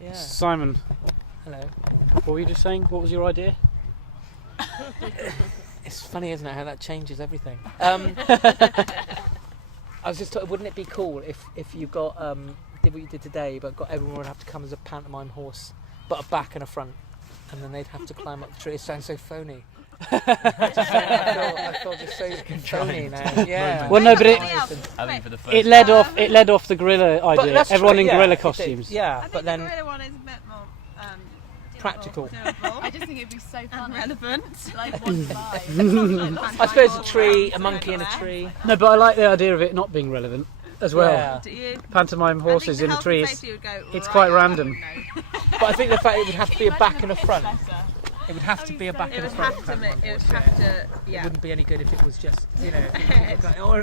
Yeah. Simon, Hello. what were you just saying? What was your idea? It's funny, isn't it, how that changes everything. I was just talking, wouldn't it be cool if you got did what you did today, but got everyone would have to come as a pantomime horse, but a back and a front, and then they'd have to climb up the tree. It sounds so phony. I feel just so phony now. Yeah. Well, no, but it led off the gorilla But idea. that's Everyone true, in yeah, gorilla it did. costumes. Yeah, I think but then the gorilla one is a bit more practical. doable. I just think it'd be so fun. And relevant. Like one vibe. I suppose a tree, a monkey in a tree. No, but I like the idea of it not being relevant as well. Yeah. Do you? Pantomime horses in a tree. It's quite random. But I think the fact it would have to be a back and a front. It would have to be a back It and a would front. have to. pantomime It would horse, have yeah. to. It Yeah. wouldn't be any good if it was just, you know,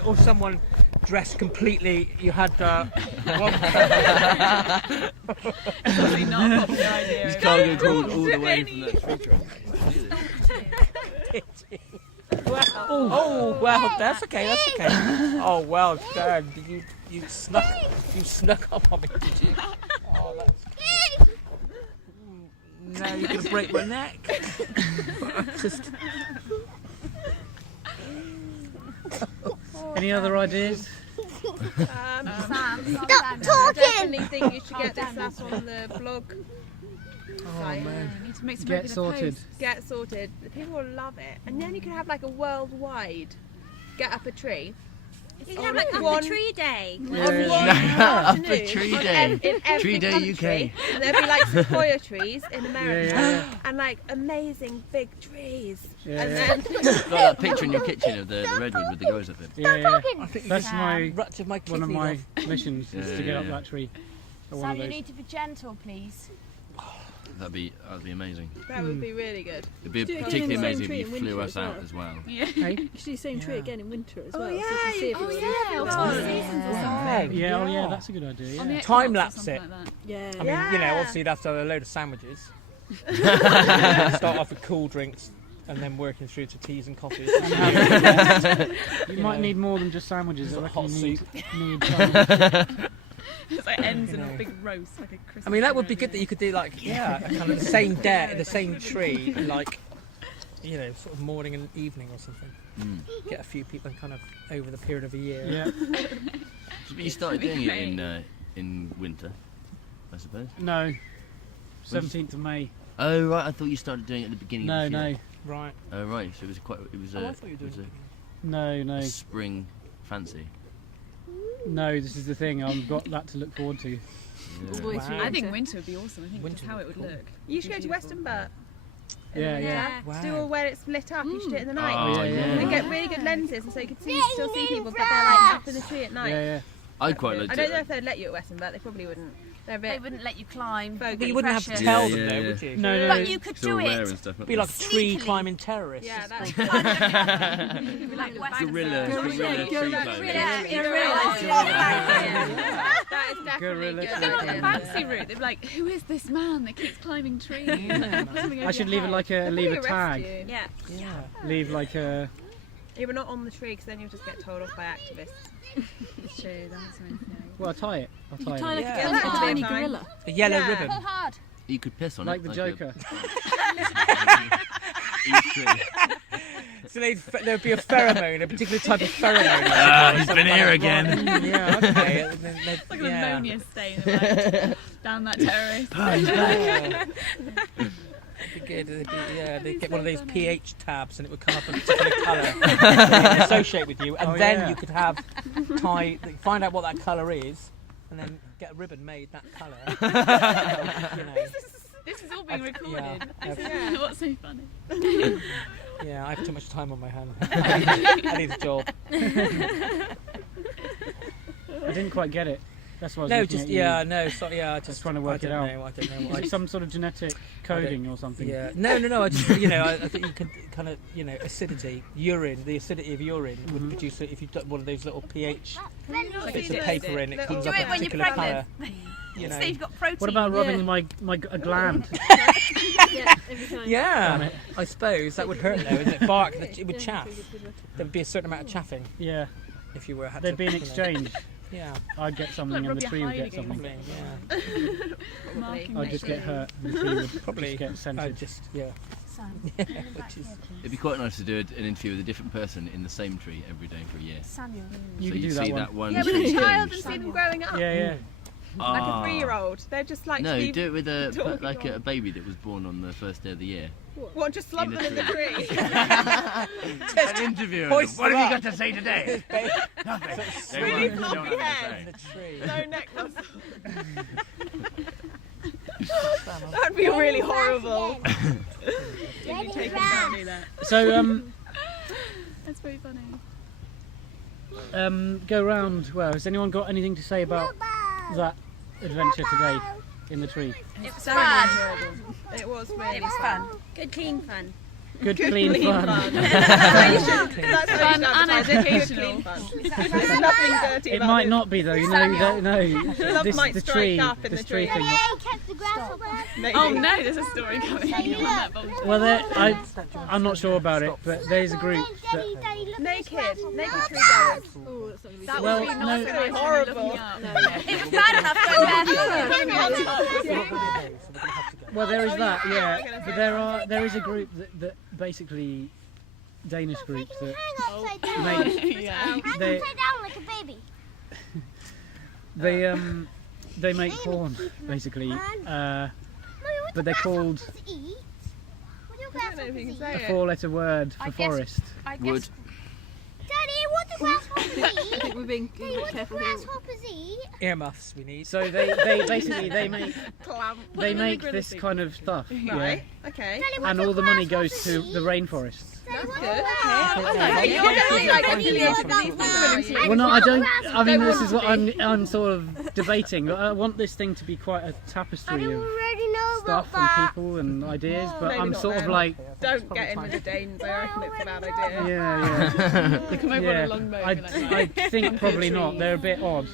or someone dressed completely. You had one. It's probably not a popular idea. He's cargo called all the way from that tree trunk. Oh well, that's okay. That's okay. Oh well done. You snuck up on me, did you? Oh, that's good. No, you're gonna break my neck. Just. Any other ideas? Sam, Stop I definitely think you should get this up on the blog. Oh man. You need to make some Get regular sorted. posts. Get sorted. The people will love it, and then you can have like a worldwide get up a tree. You can have like One- up the tree day. On one Up afternoon, a tree on day. in every Tree day country, UK. and there'll be like sequoia trees in America, Yeah. and like amazing big trees. Yeah, and yeah. then Like that picture in your kitchen of the redwood with the guys up in. Yeah, yeah. I think That's my ruptured my one of kidney my off. missions is Yeah, to get yeah, up yeah. that tree. Or one Sam, of you those. need to be gentle, please. That'd be amazing. that would be really good. It'd be Do it again particularly in the amazing same if tree you in flew winter us as out well. as well. Yeah. Hey? You should do the same tree Yeah. again in winter as Oh, well. yeah, so you can see you- everyone. Yeah, or Oh, seasons or Yeah. something. Yeah, oh yeah, that's a good idea. On the Yeah. equinox Time or lapse something it. like that. Yeah. I mean, Yeah. you know, obviously you'd have to have a load of sandwiches. Start off with cool drinks and then working through to teas and coffees. You might need more than just sandwiches. I Sort of reckon you hot need time. It's like ends You in know. a big roast, like a Christmas. I mean, that would be roast. good that you could do like, a kind of the same day, the same tree, like, you know, sort of morning and evening or something. Mm. Get a few people kind of over the period of a year. Yeah. But you started doing it in winter, I suppose. No. 17th of May. Oh right, I thought you started doing it at the beginning No, of this year. no, Right. Oh right, so it was Oh, I thought you were doing no, no, a spring fancy. no. This is the thing. I've got that to look forward to. Yeah. All the way through Wow. I think winter. winter would be awesome. I think Winter just how would it be would cool. look. You should go to Westonbirt. Yeah, yeah. Wow. Do all where it's lit up. You should do it in the night. Oh, yeah, yeah. And get really good lenses, and so you can still see people, but they're like up in the tree at night. Yeah, yeah. I'd quite like I to. don't know if they'd let you at Westonbirt. They probably wouldn't. They're a They bit. wouldn't let you climb. But But you wouldn't have to Precious. tell Yeah, them yeah, though, yeah. would you? No, no. But you could It's all do rare it. and stuff. It'd be like tree Sneakily. climbing terrorists. Yeah, that's You'd be like Gorilla, Western. tree climbing. That is definitely Gorilla good. Go on the idea. fancy route. They'd be like, "Who is this man that keeps climbing trees?" I should leave it like a They'll leave a arrest tag. you. Yeah. Yeah. Leave like a. Yeah, but not on the tree, because then you'll just get told off by activists. It's true. That's right. Well, I'll tie it. I'll You tie could tie it. like Yeah. a That'd be tiny fine. gorilla. A yellow Yeah. ribbon. Pull hard. You could piss on Like it. the a- Joker. each tree. So there'd be a pheromone, a particular type of pheromone. He's been here again. Yeah, okay. And then It's like an yeah. ammonia stain like, down that terrace. Yeah. It'd be good. They'd get one of those pH tabs and it would come up in a particular colour associate with you, and Oh, then yeah. you could have find out what that colour is, and then get a ribbon made that colour. You know. This is all being Yeah, recorded. I've- What's so funny? yeah, I have too much time on my hand. I need a job. I didn't quite get it. That's what I was No, looking just at you. I just trying to work it out. I don't know. Is it some sort of genetic coding or something? Yeah. No. I just, I think you could kind of, acidity, urine. The acidity of urine would produce it if you've got one of those little pH bits of paper in. It comes Do up it a when you're particular colour. pregnant. You know. So you've got protein. What about rubbing a gland? Yeah, every time. Yeah, I suppose that would hurt though, isn't it? Bark, it would chaff. There would be a certain amount of chaffing Yeah, if you were had there'd to, be an you know. exchange. Yeah, I'd get something Like and the rub your tree would hide get against something. probably. Yeah, Marking I'd just get hurt and the tree would probably. just get scented. Sam, Yeah, bring them back which is- here, please. It'd be quite nice to do an interview with a different person in the same tree every day for a year. Samuel. You So can you do see that that one Yeah, with tree a child change. and see them growing up. Yeah, yeah. Like a Ah. 3-year-old. They're just like No, to be, do it with talking like on. a baby that was born on the first day of the year. What, just slump in a them in the tree. tree? An interview. Hoist What them have you up. got to say today? Nothing. They Really won't. They floppy don't have head. anything to say. tree. No neck muscle. That'd be really horrible. If you take them down and do that. So That's very funny. go round. Well, has anyone got anything to say about that adventure today in the tree? It was Very fun. enjoyable. It was really It was fun. Good clean fun. Good, clean fun. That's Fun fun and and educational. There's nothing dirty It about might it. not be though. You know, you don't know. Love This might the strike tree. up in This the tree tree. thing. kept the grasshopper. Maybe. Oh no, there's a story coming on that bullshit. Well, I'm not sure about it, but there's a group that. Naked tree goers. Oh, that's not gonna be That Well, would be no. not so nice Horrible. looking up. It was bad enough going barefoot. Well, there is that, I yeah. was gonna But say there is a group that basically Danish group that Hang upside down. make Yeah. Hang they upside down like a baby. they make porn basically, but they're called What do you I don't know grasshoppers if you can eat? say a it. four-letter word for I guess- forest. I Wood. guess Daddy, what do grasshoppers I eat? think we're being Daddy, what do careful here. grasshoppers eat? Earmuffs we need. So they basically they make Clamp. this kind of stuff, yeah. Right. Okay. Daddy, what And do all the money goes grasshoppers to the eat? rainforest. Daddy, what do Good. grasshoppers Okay. eat? You're definitely like Thank you. affiliated with these things. Well, no, I don't. I mean, Don't this want is to what be. I'm sort of debating. I want this thing to be quite a I tapestry don't of already know stuff about and that. people and ideas, but Maybe I'm not sort of then. like, Don't get in with the Danes. I reckon it's a bad idea. yeah, They come over on a long boat. I, and be like, I think probably not. They're a bit odd.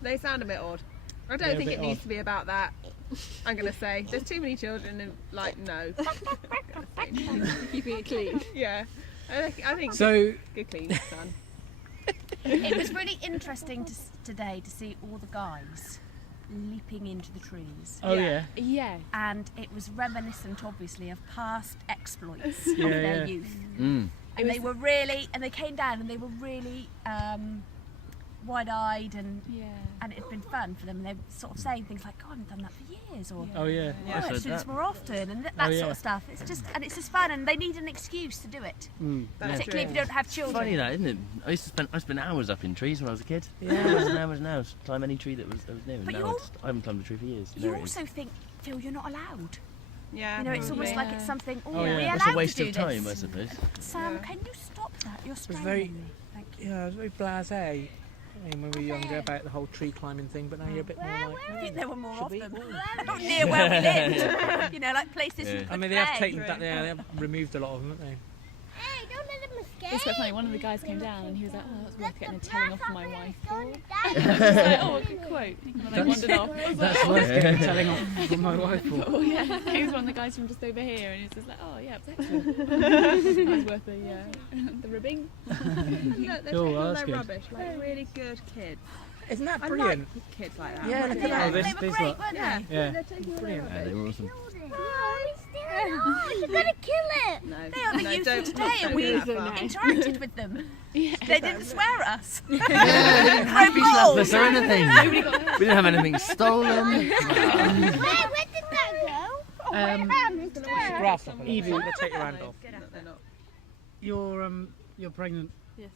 They sound a bit odd. I They're don't a think bit it needs odd. to be about that. I'm gonna say there's too many children and like no. Keeping it clean. Yeah. I think So good clean son. it was really interesting today to see all the guys leaping into the trees. oh yeah, Yeah. And it was reminiscent, obviously, of past exploits Yeah, of their yeah. youth. Mm. And they were really, and they came down and they were really wide-eyed, and Yeah. it had been fun for them. And they were sort of saying things like, "God, I haven't done that for years," or oh yeah. "Oh, I've heard let's do this that. more often," and that Oh, sort yeah. of stuff. It's just, and it's just fun, and they need an excuse to do it, Mm, That's yeah. particularly if you don't have children. Funny that, isn't it? I spent hours up in trees when I was a kid. Yeah. Hours and hours. Climb any tree that was near. And But now you I haven't climbed a tree for years. You There it is. also think, Phil, you're not allowed. Yeah. You know, it's almost like it's something. Oh, Oh, are yeah. we It's It's allowed a waste to do of time, this? I suppose. Sam, Yeah. can you stop that? You're very- straining me. Thank you. Yeah, I was very blasé. I mean, when we were younger about the whole tree climbing thing, but now you're a bit more like. I think there were more Should of we? them. Not near where we lived. You know, like places Yeah. you could I mean, they have play. taken that. Yeah, they have removed a lot of them, haven't they? Hey, don't let them escape. It's quite funny. One of the guys came down and he was like, "Oh, that's worth getting a telling off for my wife." Going I down. was like, "Oh, a good quote." And then I wandered off. I was like, That's worth getting telling off from my wife for. "Oh yeah." He was one of the guys from just over here, and he was just like, "Oh yeah, it was excellent." It was worth the ribbing. Look, they're Cool, taking all that's their good. rubbish. Like really good kids. Isn't that I brilliant? like kids like that. Yeah, look at that. Oh, this They were this great, lot. weren't Yeah. they? Yeah. They're taking all their Brilliant. Yeah, rubbish. they were awesome. No, it's still not. You're gonna kill it. No, They are the no, youth don't- of today, and don't we go that far. interacted with them. Yeah. They didn't swear at us. Happy slappers or anything. We didn't have anything stolen. Where did that go? Grasshopper. Evie. They'll take your hand off. No, they're not. You're pregnant. Yes.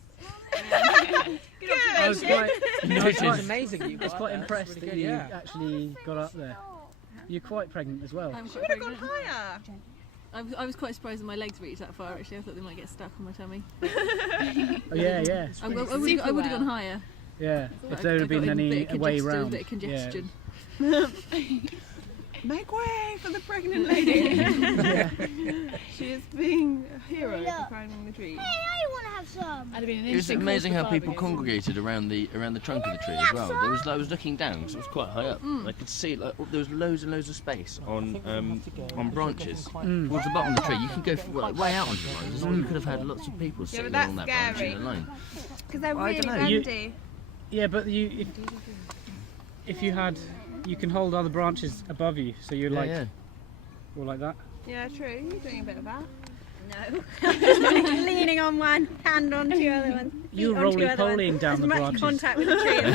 I was quite, It's quite amazing. You I was got quite up there. impressed It's that really you good, yeah. actually got up there. You're quite pregnant as well. I'm You quite would have gone pregnant. higher. I was quite surprised that my legs reached that far. Actually, I thought they might get stuck on my tummy. Oh, yeah, yeah, I would have gone higher. yeah. But If there I had been got a any bit of way congestion, round. A bit of congestion. Make way for the pregnant lady. Yeah. She is being a hero for climbing the tree. Hey, I want to have some. I'd have been an It was interesting amazing cause how for people barbecue. congregated around the trunk of the tree as well. I was looking down, so it was quite high up. I could see like, there was loads and loads of space on branches Mm. towards the bottom of the tree. You could go way out onto the line. You could have had lots of people sitting but along that that's branch in scary. a line. Because they're I really dunno, you- bendy. Yeah, but if you had, you can hold other branches above you, so you're like, or like that. Yeah, true. You're doing a bit of that. No. Leaning on one, hand on two other ones. You're roly-polying down the branches. As much contact with the tree as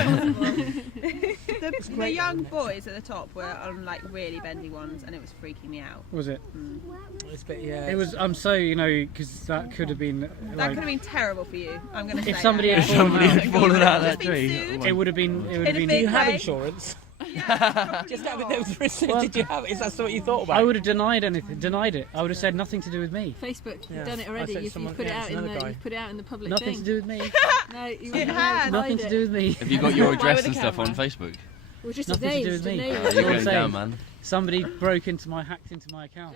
possible. The young boys at the top were on like really bendy ones, and it was freaking me out. Was it? It's a bit, yeah. It was. I'm so because that could have been. That Like, could have been terrible for you. I'm going to say. if somebody that. had fallen out, fallen out of that Just been tree. sued. it would have been. It would have In a been. big Do you have way. insurance? Yeah, Just out of there was risk. Did you have it? Is that what you thought about? I would have denied it. I would have said nothing to do with me. Facebook, Yeah. you've done it I already. said You've someone- put it yeah, out it's in another guy. you've put it out in the public Nothing thing. to do with me. No, you It has. Nothing to do with me. Have you got your Why address with and the stuff on camera? Facebook? Well, just Nothing to names, do with the me. names. You're what I'm going saying. down, man. Somebody hacked into my account.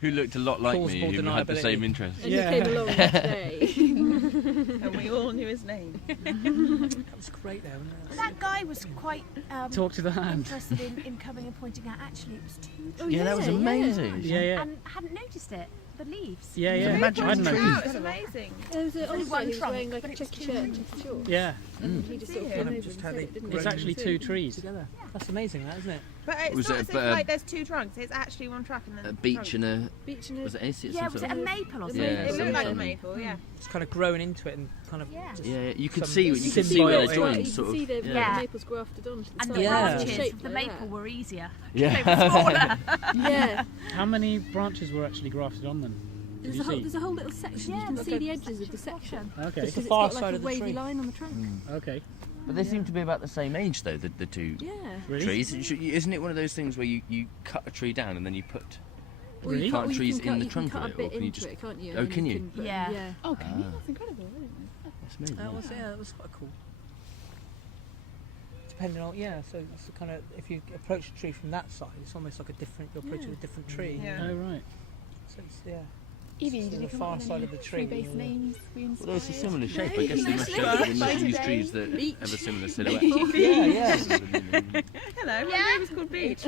Who looked a lot like me, Plausible who had the deniability. same interests. And Yeah. you came along today. and we all knew his name. That was great though, wasn't it? That guy was quite Talk to the hand. interested in coming and pointing out actually it was two Yeah, that was Yeah. amazing. Yeah. and hadn't noticed it. The leaves. Yeah. Imagine I don't trees. know. Wow, it's amazing. There was Only also one he was trunk, wearing like but a it was checky two. shirt and checky shorts. Yeah. And he just sort of Yeah. came over Just and how said they it, didn't grow It's he? actually two trees. Together. That's amazing, that isn't it? But it's Was not it as a- if like there's two trunks. It's actually one trunk and then A beech and a... Beach and Was it AC? Yeah, was it a maple or The something? Yeah, it looked like a something. maple, yeah. It's kind of growing into it and kind of Yeah. just Yeah, you could Some see where symbiotic. they're You joined, can sort see of. the Yeah. maples grafted onto the And side. the Yeah. It's branches shaped of the like maple were easier. Yeah. They were smaller. that. Yeah. How many branches were actually grafted on them? Did There's you a whole see? there's a whole little section. Yeah, You can look see at the edges of the section. Okay. It's the Because it's far got side like a of the wavy tree. line on the trunk. Okay. But they seem to be about the same age, though, the two Yeah. Really? trees. Isn't it one of those things where you cut a tree down and then you put... Well, Really? you Plant well, trees you can in cut, the you trunk can cut of a it, bit or can you into just- it, can't you? Oh, And can you? put- Yeah. Yeah. Oh, can you? That's incredible, isn't it? That's amazing. that was quite cool. Depending on, so it's kind of, if you approach a tree from that side, it's almost like you're approaching a different tree. Yeah. Oh right. So it's, Evie, So did the you come far up with side any of the tree, tree-based yeah. names we Well, there's a inspired? similar shape. I guess they must Nice show name. they must use trees that Beech. have a similar silhouette. yeah. Hello, my name was called Beach.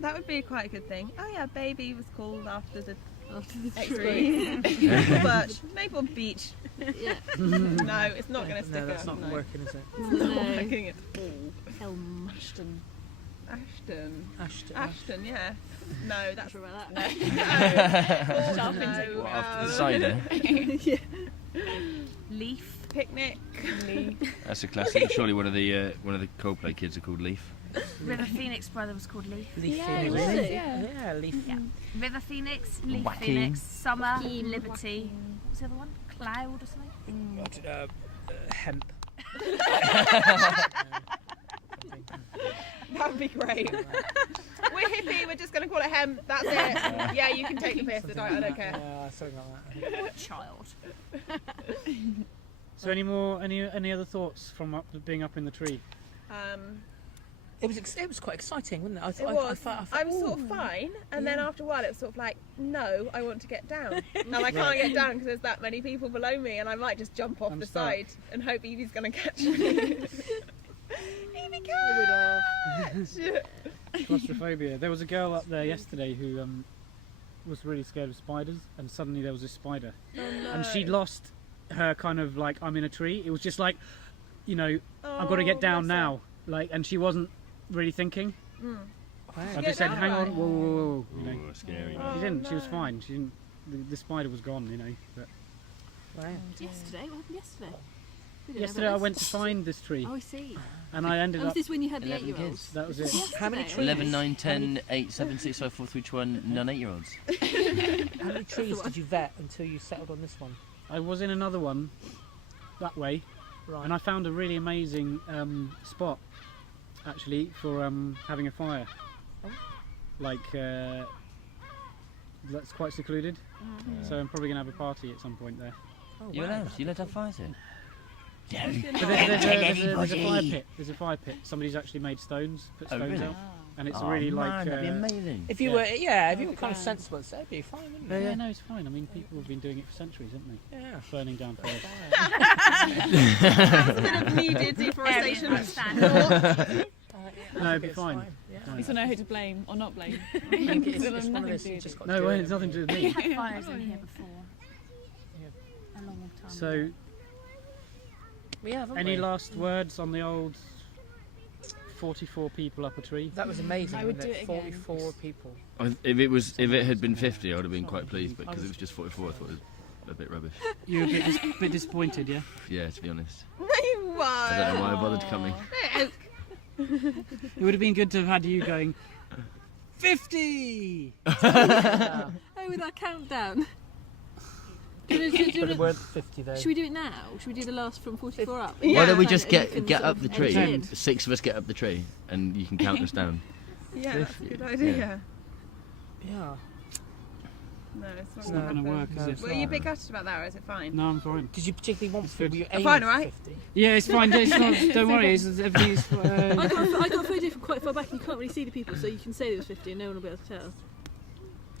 That would be quite a good thing. Oh yeah, baby was called after the After the tree. tree. Maple birch, maple beech. Yeah. No, it's not going to stick No, that's up. not No. working, is it? It's not No. working at all. Elm. Ashton. Ashton. Ashton, yeah. No, that's Sure about that. no. Sharp No, intake. What, after the cider? Leaf. Picnic. That's a classic. Surely one of the Coldplay kids are called Leaf. River Phoenix brother was called Leaf. Leaf Yeah, Phoenix. was it? Yeah, Leaf. Yeah. River Phoenix, Leaf Joaquin. Phoenix, Summer, Joaquin. Liberty. What was the other one? Cloud or something? Hemp. That would be great. We're hippie, we're just going to call it hemp. That's it. Yeah, you can take the piss. I don't care. Yeah, something like that. What child? So any other thoughts from being up in the tree? It was quite exciting, wasn't it? It was. I was sort of fine, and then after a while it was sort of like, no, I want to get down. And I can't get down because there's that many people below me, and I might just jump off I'm the stuck. side and hope Evie's going to catch me. Evie, catch! Claustrophobia. There was a girl up there yesterday who was really scared of spiders, and suddenly there was a spider, and she'd lost her kind of like, I'm in a tree. It was just like, I've got to get down now, like, and she wasn't really thinking. I Get just said, down, hang on, right? whoa, Oh, scary. She didn't. She was no. fine. She didn't. The spider was gone, But Yesterday? What happened yesterday? We don't know yesterday I about went to this. find this tree, Oh, I see. and I ended Oh, was up. this when you had the 11 8-year-olds? kids. That was it. How many Yesterday. trees? 11, 9, 10, 8, 7, 6, 5, 4, 3, 2, 1, none 8-year-olds. How many trees did you vet until you settled on this one? I was in another one that way, Right. and I found a really amazing spot actually for having a fire. Oh. Like that's quite secluded, so I'm probably gonna have a party at some point there. Oh, You wow. allowed? You let her fire in? But there's a fire pit. There's a fire pit. Somebody's actually made stones, put Oh, stones really? out, and it's Oh, really man, like. that'd be amazing. If you Yeah. were kind of sensible, that'd be fine, wouldn't it? yeah, no, it's fine. I mean, people have been doing it for centuries, haven't they? Yeah. Burning down forests. That's a bit of needed Area deforestation. understanding. No, it'd be fine. Yeah. Fine. We still know who to blame or not blame. I think it's Still one of nothing those to you do. just got No, to do it's it. nothing to do with We me. had fires in here before. A long time So, ago. We have, haven't Any we? last words on the old 44 people up a tree? That was amazing. I would wasn't do it 44 people. If it had been 50, I would have been quite pleased, but because it was just 44, I thought it was a bit rubbish. You were a bit disappointed, yeah? Yeah, to be honest. No, you won't. I don't know why I bothered coming. It would have been good to have had you going 50. Oh, with our countdown. But it weren't 50 though. Should we do it now? Should we do the last from 44 up? Why don't we And just you can get sort up of the tree? end. 6 of us get up the tree, and you can count us down. Yeah, that's a good 50, idea. yeah. Yeah. No, it's It's not not going to work, no, is it's it? Were you a bit gutted about that, or is it fine? No, I'm fine. Did you particularly want It's 50? good. Were you I'm aiming fine, for right? 50? Yeah, it's fine. It's not, don't worry. Everybody's. I got a photo from quite far back and you can't really see the people, so you can say there was 50 and no one will be able to tell.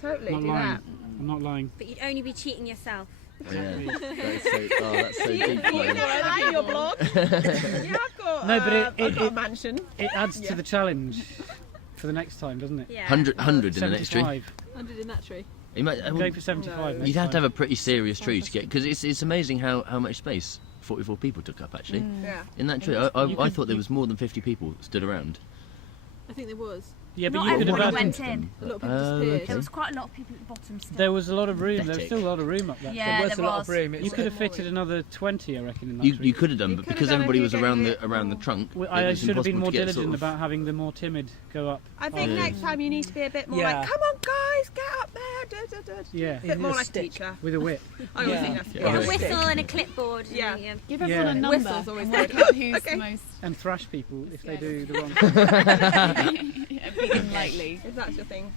Totally, Not do lying. that. I'm not lying. But you'd only be cheating yourself. Yeah. That's so deep. You Like. know, like your blog. Yeah, I've got. No, but I've got a mansion. It adds Yeah. to the challenge for the next time, doesn't it? Yeah. 100 in the next tree. 75. 100 in that tree. You might, I'm going for 75. next you'd have to have time. a pretty serious tree to get, because it's amazing how much space 44 people took up actually. Yeah. In that tree, I thought there was more than 50 people stood around. I think there was. Yeah, but Not you could have everybody had. went in. A lot of people Oh, disappeared. okay. There was quite a lot of people at the bottom still. There was a lot of room. There was Pathetic. still a lot of room up there. Yeah, There was there a lot was. of room. You could have fitted another 20, I reckon, in that You tree. could have done, You but could have because done everybody if was you around get the trunk, Well, it I was should have been impossible more to get diligent sort of- about having the more timid go up. I think Yeah. next time you need to be a bit more Yeah. like, come on, guys, get up there. Yeah, A bit more a like a stick. teacher. with a whip. I always Yeah. think that's Yeah. With a good. whistle and a clipboard. and Yeah. you- Give everyone Yeah. a number Whistle's always and work good. out who's Okay. the most And thrash people if they do the wrong. yeah, beaten lightly. If that's your thing,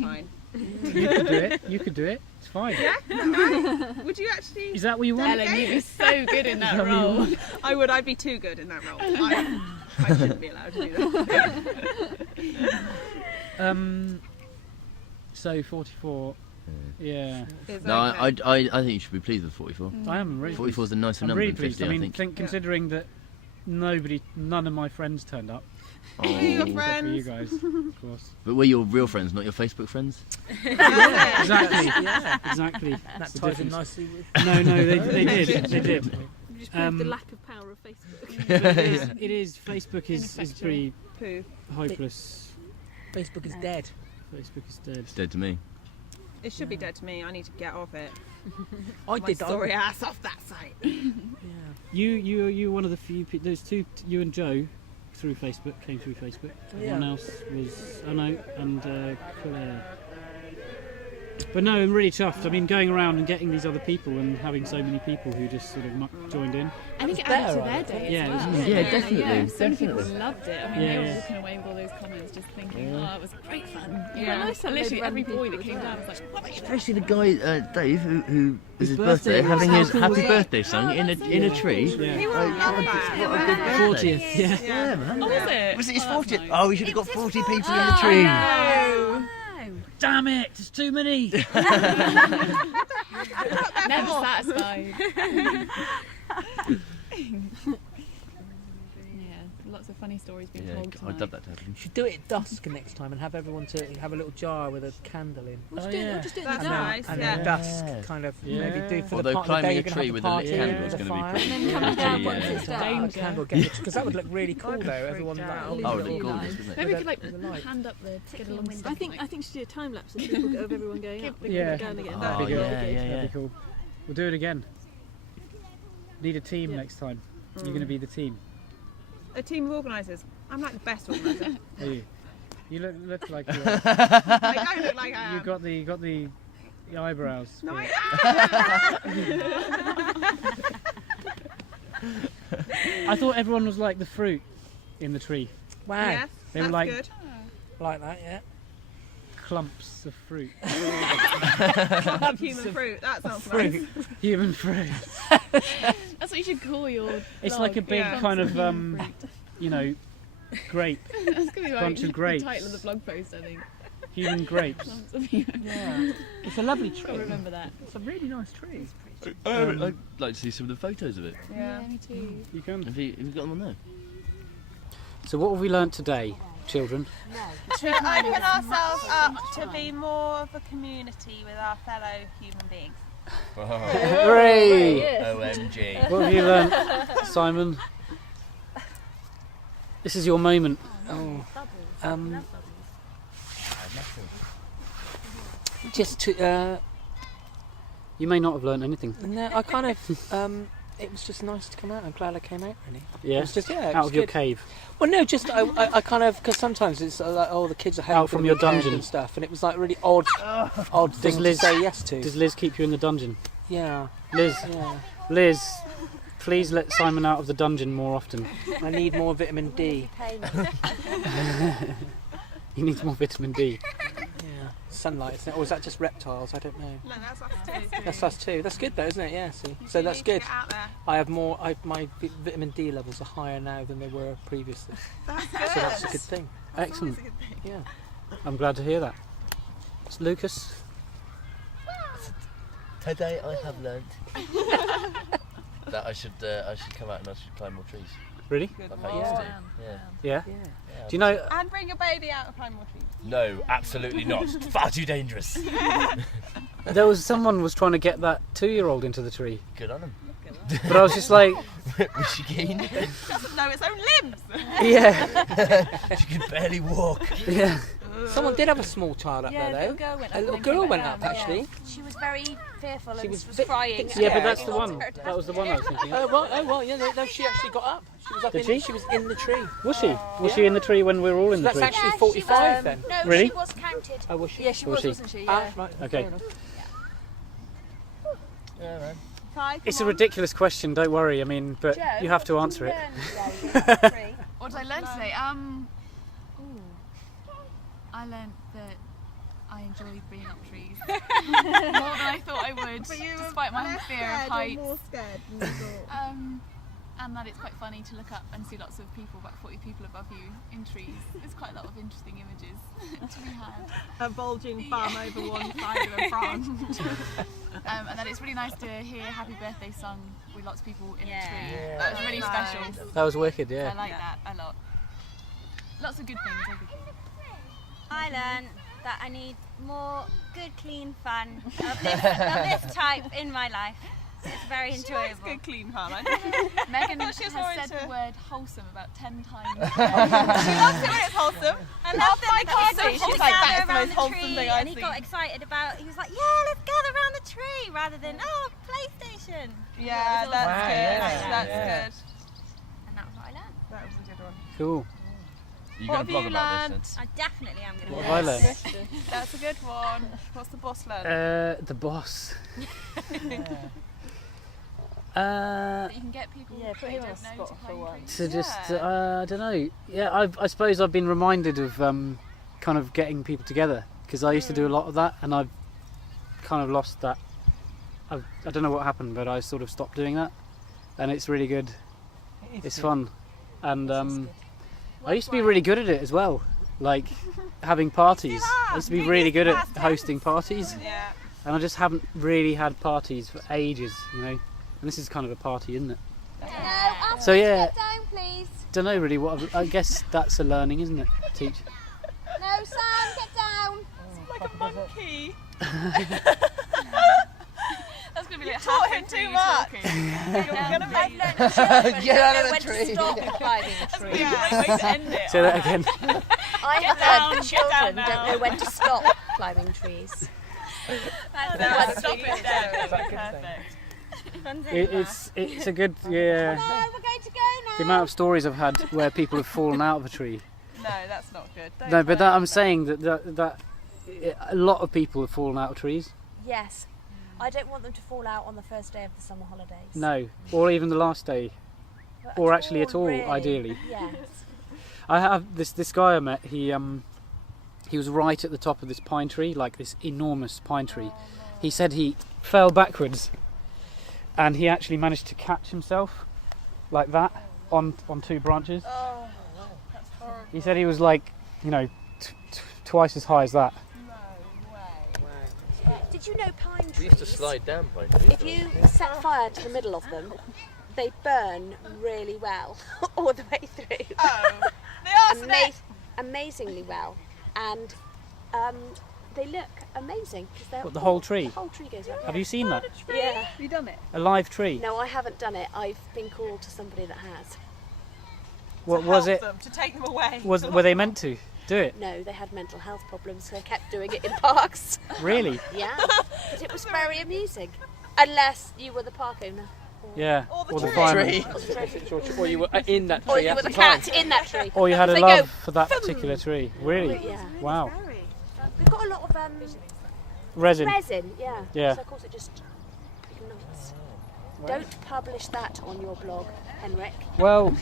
fine. You could do it. You could do it. It's fine. Yeah? Right? Would you actually? Is that what you want? Ellen, you'd be so good in that that what you role. want? I would. I'd be too good in that role. I shouldn't be allowed to do that. So 44. Yeah. It's No, okay. I think you should be pleased with 44. I am really. 44 is a nicer I'm number really than pleased. 50, I mean, I think. considering that none of my friends turned up. Who are your Oh. Except for you friends? guys, of course. But we're your real friends, not your Facebook friends. Yeah. Exactly. Yeah. Exactly. That That's the ties in difference. nicely with. No, they did. They did. We just proved the Um, lack of power of Facebook. It is. Facebook is pretty Poo. hopeless. Facebook is dead. Facebook is dead. It's dead to me. It should be dead to me. I need to get off it. I My did. sorry ass off that site. Yeah. You one of the few people. There's two. You and Joe through Facebook came through Facebook. Everyone Yeah. else was Anno and Claire. But no, I'm really chuffed. I mean, going around and getting these other people and having so many people who just sort of joined in. I think it better, added to I their think. day Yeah, as it was well. nice. Yeah, definitely, Yeah, so many people definitely. loved it. I mean, Yeah, they were yeah. walking away with all those comments just thinking, oh, it was great fun. Yeah, nice to have Literally loads of every random boy that people came as down well. was like, what are you doing? Especially the guy, Dave, who was his birthday birthday, was having his so happy cool. birthday sung in a tree. Yeah. He will love that. What a good birthday. 40th. Yeah. Yeah, man. Oh, was it? Was it his Oh, that's 40th? nice. Oh, we should have got 40 people in the tree. No. Damn it! It's too many. Never satisfied. Yeah, lots of funny stories being Yeah, told tonight. I'd love that to happen. You should do it at dusk next time and have everyone to have a little jar with a candle in. We'll Oh, just do it, yeah. we'll just do it in That's the dark. nice. And Yeah. then dusk, Yeah. kind of Yeah. maybe do for Although the, the climbing day a you're gonna tree have with the a lit party, candle is the gonna be fire. pretty- And then coming down Yeah. once it's dark. Danger. Candle because that would look really cool I'd be though. freaked Everyone out. that Oh, Little it'd look light. gorgeous, wouldn't it? Maybe we could like With the light. hand up the Tickling get along window. I think she should do a time lapse of people of everyone going up. Yeah. Going again. Oh, That'd be yeah, really yeah, good. yeah. That'd be cool. We'll do it again. Need a team next time. You're going to be the team. A team of organisers. I'm like the best organiser. Are you? You look like I don't look like I am. you got the eyebrows. No, for I it. I thought everyone was like the fruit in the tree. Wow, Yes, They were that's like- good. like that, yeah. Clumps of fruit. Human fruit. That sounds Fruit. nice. Human fruit. That's what you should call your It's blog. like a big Yeah. kind of Human you know, grape. fruit. That's gonna be bunch of like grapes. the title of the blog post, I think. Human grapes. Clumps of human- Yeah, it's a lovely I'll tree. remember that. It's a really nice tree. I'd like to see some of the photos of it. Yeah. me too. You can. Have you got them on there? So what have we learnt today, children? To open ourselves up to be more of a community with our fellow human beings. Oh, Hooray! OMG. What have you learnt, Simon? This is your moment. Oh, just to You may not have learnt anything. no, I kind of it was just nice to come out. I'm glad I came out. Really, Yeah. it was just it Out was of your good. cave. Well, no, just I kind of because sometimes it's like the kids are home Out for from the your weekend dungeon. and stuff, and it was like really odd thing Liz- to say yes to. Does Liz keep you in the dungeon? Yeah, Liz, yeah. Liz, please let Simon out of the dungeon more often. I need more vitamin D. He needs more vitamin D. Yeah, sunlight, isn't it? Or is that just reptiles? I don't know. No, that's us too. That's us too. That's good though, isn't it? Yeah. See, so You that's need to good. get out there. I have more. My vitamin D levels are higher now than they were previously. That's good. So that's a good thing. Excellent. Always a good thing. Yeah. I'm glad to hear that. Lucas? Today I have learnt that I should come out and I should climb more trees. Really? Good Like one. I used to. Yeah. Yeah. Yeah. Yeah. Do you know? And bring your baby out and climb more trees. No, absolutely not. Far too dangerous. There was someone was trying to get that 2-year-old into the tree, Good on him. but I was just like, Was she keen? No, its own limbs. yeah, She could barely walk. yeah. Someone did have a small child up Yeah, there little though. girl went up. A little and girl then went came up back actually. She was very fearful She and was was crying. Yeah, but Yeah. that's the one. That was the one I was thinking of. Oh well, yeah. No, she actually got up. She was up Did in. she? She was in the tree. Was she? Was she in the tree when we were all in the That's tree? actually Yeah, 45 she then. No, Really? she was counted. Oh, was she? Yeah, she Was was, she? wasn't she? Ah, Yeah. right. Okay. Fair enough. Yeah, man. Kai, It's a come on. ridiculous question. Don't worry. I mean, but Joe, you have to what answer did it. you learn today about the tree? What did I learn today? I learned that I enjoy being up trees more than I thought I would, But you were despite my less fear scared of or heights. more scared than you thought. And that it's quite funny to look up and see lots of people, about 40 people above you in trees. There's quite a lot of interesting images to be had. A bulging farm over one side of a branch. And then it's really nice to hear Happy Birthday sung with lots of people in a Yeah. tree. Yeah. That was really Nice. special. That was wicked. I Yeah. like that a lot. Lots of good things. I learned that I need more good, clean fun of this type in my life. It's very She likes enjoyable. good clean fun. Megan thought has she was more said into- the word wholesome about 10 times. She loves it when it's wholesome. I love that the kids She's all like, gather that's the around most the wholesome tree, thing and I've he seen. got excited about. He was like, "Yeah, let's gather around the tree," rather than PlayStation. Yeah, It was all that's Wow, good. yeah, That's yeah. good. And that was what I learned. That was a good one. Cool. You What got a have blog you about learnt? this I definitely am going to. What have I learned? That's a good one. What's the boss learn? The boss. But you can get people Yeah, put who him don't on the know spot to for climb one. trees. To just, Yeah. I don't know. Yeah, I suppose I've been reminded of kind of getting people together because I used to do a lot of that, and I've kind of lost that. I don't know what happened, but I sort of stopped doing that, and it's really good. It's fun, and I used to be really good at it as well, like having parties. I used to be really good at hosting parties, Yeah. and I just haven't really had parties for ages, you know. And this is kind of a party, isn't it? So yeah, Down, please. don't know really what. I guess that's a learning, isn't it? Teach. No, Sam, get down. Like a monkey. That's going to be like taught halfway him through too you much. talking. You're gonna make Get out of the When to tree. stop climbing a That's a tree. great way to end it. Say that again. I have down, learned that get down children now. don't know when to stop climbing trees. That's stop it there. Is that a good thing? It's a good yeah. No, we're going to go now. The amount of stories I've had where people have fallen out of a tree. No, that's not good. Don't No, but learn I'm saying that a lot of people have fallen out of trees. Yes. I don't want them to fall out on the first day of the summer holidays. No, or even the last day, But or actually at all, really. ideally. Yes. I have this guy I met. He was right at the top of this pine tree, like this enormous pine tree. He said he fell backwards, and he actually managed to catch himself like that on 2 branches. Oh, that's horrible. He said he was like, you know, twice as high as that. No way. Did you know pine We used to trees, slide down pine trees. if you set fire to the middle of them, they burn really well all the way through. Oh, they are Amazingly well. And they look amazing. What, the whole tree? The whole tree goes up. Have you seen that? Yeah. Have you done it? A live tree? No, I haven't done it. I've been called to somebody that has. What was it? To take them away. Were they meant to do it? No, they had mental health problems, so they kept doing it in parks. Really? Yeah, but it was very amusing. Unless you were the park owner. Yeah. Or the Or the tree. fireman. Or you were in that tree. Or you at were the time. cat in that tree. Or you had a They love go, for that particular tree. Really? Yeah. Wow. We've got a lot of Resin. resin, yeah. Yeah. So of course it just ignites. Don't publish that on your blog, Henrik. Well,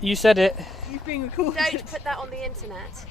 you said it. You've been recorded. Don't put that on the internet.